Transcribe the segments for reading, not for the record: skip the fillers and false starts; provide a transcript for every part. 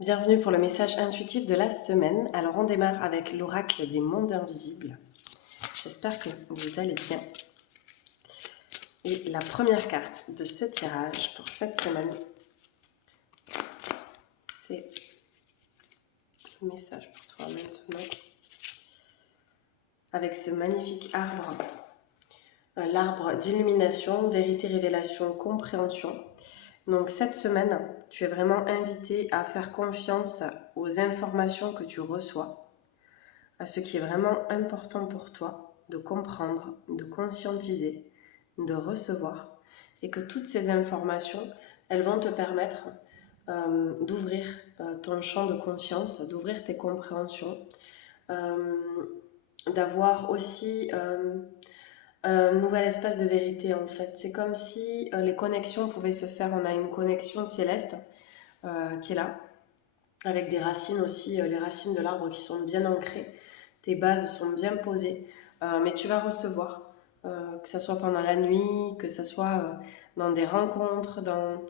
Bienvenue pour le message intuitif de la semaine. Alors on démarre avec l'oracle des mondes invisibles. J'espère que vous allez bien. Et la première carte de ce tirage pour cette semaine, c'est un message pour toi maintenant. Avec ce magnifique arbre, l'arbre d'illumination, vérité, révélation, compréhension. Donc cette semaine, tu es vraiment invité à faire confiance aux informations que tu reçois, à ce qui est vraiment important pour toi de comprendre, de conscientiser, de recevoir, et que toutes ces informations, elles vont te permettre d'ouvrir ton champ de conscience, d'ouvrir tes compréhensions, euh, d'avoir aussi un nouvel espace de vérité en fait. C'est comme si les connexions pouvaient se faire. On a une connexion céleste qui est là, avec des racines aussi, les racines de l'arbre qui sont bien ancrées. Tes bases sont bien posées, mais tu vas recevoir, que ce soit pendant la nuit, que ce soit dans des rencontres, dans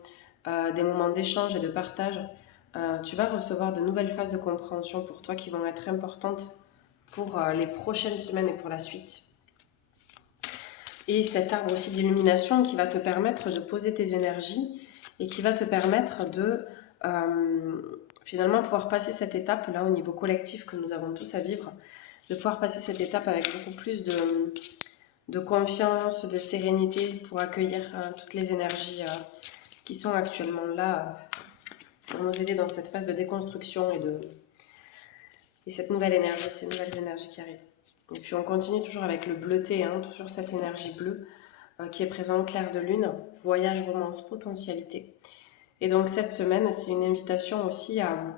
des moments d'échange et de partage. Tu vas recevoir de nouvelles phases de compréhension pour toi qui vont être importantes pour les prochaines semaines et pour la suite. Et cet arbre aussi d'illumination qui va te permettre de poser tes énergies et qui va te permettre de finalement pouvoir passer cette étape là au niveau collectif que nous avons tous à vivre, de pouvoir passer cette étape avec beaucoup plus de confiance, de sérénité pour accueillir toutes les énergies qui sont actuellement là pour nous aider dans cette phase de déconstruction et cette nouvelle énergie, ces nouvelles énergies qui arrivent. Et puis on continue toujours avec le bleuté, toujours cette énergie bleue qui est présente, clair de lune, voyage, romance, potentialité. Et donc cette semaine, c'est une invitation aussi à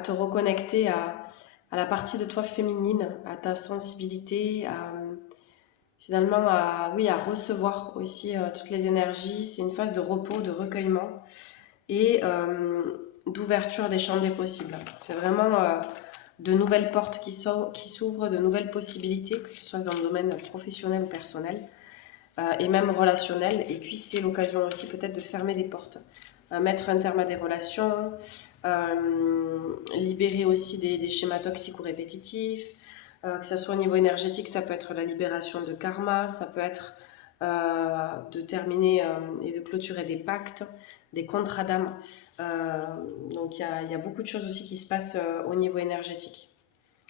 te reconnecter à la partie de toi féminine, à ta sensibilité, finalement à recevoir aussi toutes les énergies. C'est une phase de repos, de recueillement et d'ouverture des champs des possibles. C'est vraiment de nouvelles portes qui s'ouvrent, de nouvelles possibilités, que ce soit dans le domaine professionnel ou personnel, et même relationnel. Et puis c'est l'occasion aussi peut-être de fermer des portes, mettre un terme à des relations, libérer aussi des schémas toxiques ou répétitifs, que ce soit au niveau énergétique, ça peut être la libération de karma, ça peut être de terminer et de clôturer des pactes, des contrats d'âme. Donc il y a beaucoup de choses aussi qui se passent au niveau énergétique,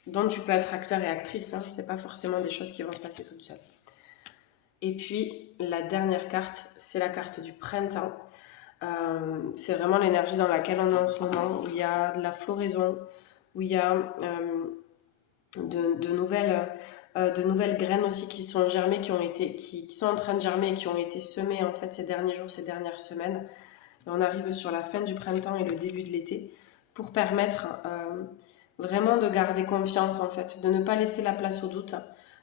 dont tu peux être acteur et actrice, c'est pas forcément des choses qui vont se passer toutes seules. Et puis la dernière carte, c'est la carte du printemps. C'est vraiment l'énergie dans laquelle on est en ce moment, où il y a de la floraison, où il y a de nouvelles graines aussi qui sont germées, qui sont en train de germer et qui ont été semées en fait ces derniers jours, ces dernières semaines. Et on arrive sur la fin du printemps et le début de l'été pour permettre vraiment de garder confiance en fait, de ne pas laisser la place au doute.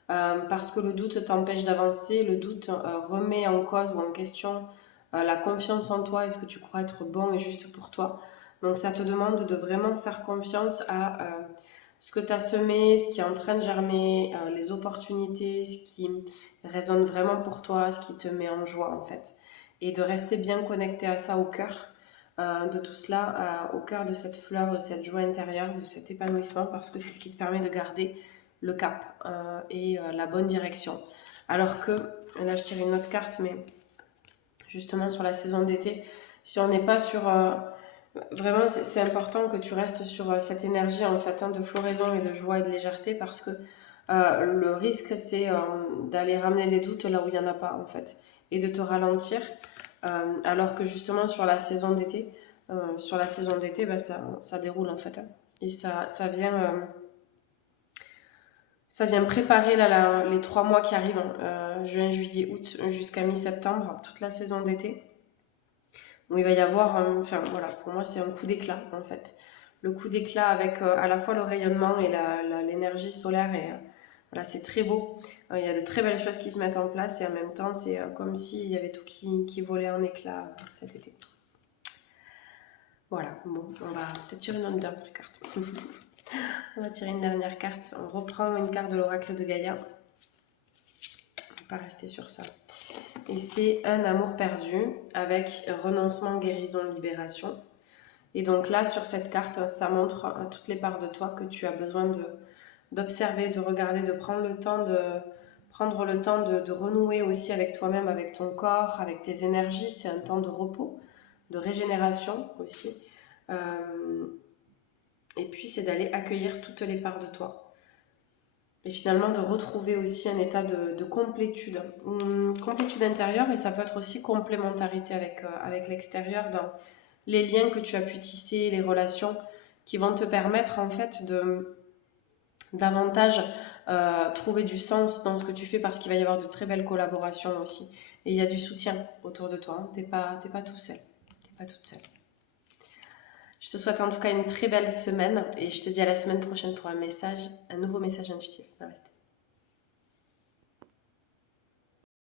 Parce que le doute t'empêche d'avancer, le doute remet en cause ou en question la confiance en toi et ce que tu crois être bon et juste pour toi. Donc ça te demande de vraiment faire confiance à ce que tu as semé, ce qui est en train de germer, les opportunités, ce qui résonne vraiment pour toi, ce qui te met en joie en fait. Et de rester bien connecté à ça au cœur de tout cela, au cœur de cette fleur, de cette joie intérieure, de cet épanouissement, parce que c'est ce qui te permet de garder le cap et la bonne direction. Alors que, là je tire une autre carte, mais justement sur la saison d'été, si on n'est pas sur... vraiment, c'est important que tu restes sur cette énergie en fait, de floraison et de joie et de légèreté, parce que le risque, c'est d'aller ramener des doutes là où il n'y en a pas en fait, et de te ralentir, alors que justement sur la saison d'été, ça déroule en fait, et ça vient préparer là, les 3 mois qui arrivent, juin, juillet, août, jusqu'à mi-septembre, toute la saison d'été, où il va y avoir, enfin voilà, pour moi c'est un coup d'éclat en fait. Le coup d'éclat avec à la fois le rayonnement et l'énergie solaire, et voilà, c'est très beau. Il y a de très belles choses qui se mettent en place et en même temps c'est comme s'il y avait tout qui volait en éclat cet été. Voilà, bon, on va peut-être tirer une dernière carte. On va tirer une dernière carte. On reprend une carte de l'oracle de Gaïa. On va pas rester sur ça. Et c'est un amour perdu avec renoncement, guérison, libération. Et donc là, sur cette carte, ça montre toutes les parts de toi que tu as besoin d'observer, de regarder, de prendre le temps de renouer aussi avec toi-même, avec ton corps, avec tes énergies. C'est un temps de repos, de régénération aussi. Et puis, c'est d'aller accueillir toutes les parts de toi. Et finalement, de retrouver aussi un état de complétude. Complétude intérieure, et ça peut être aussi complémentarité avec l'extérieur dans les liens que tu as pu tisser, les relations qui vont te permettre en fait de davantage trouver du sens dans ce que tu fais, parce qu'il va y avoir de très belles collaborations aussi. Et il y a du soutien autour de toi. Hein. T'es pas tout seul. T'es pas toute seule. Je te souhaite en tout cas une très belle semaine et je te dis à la semaine prochaine pour un nouveau message intuitif. Namaste.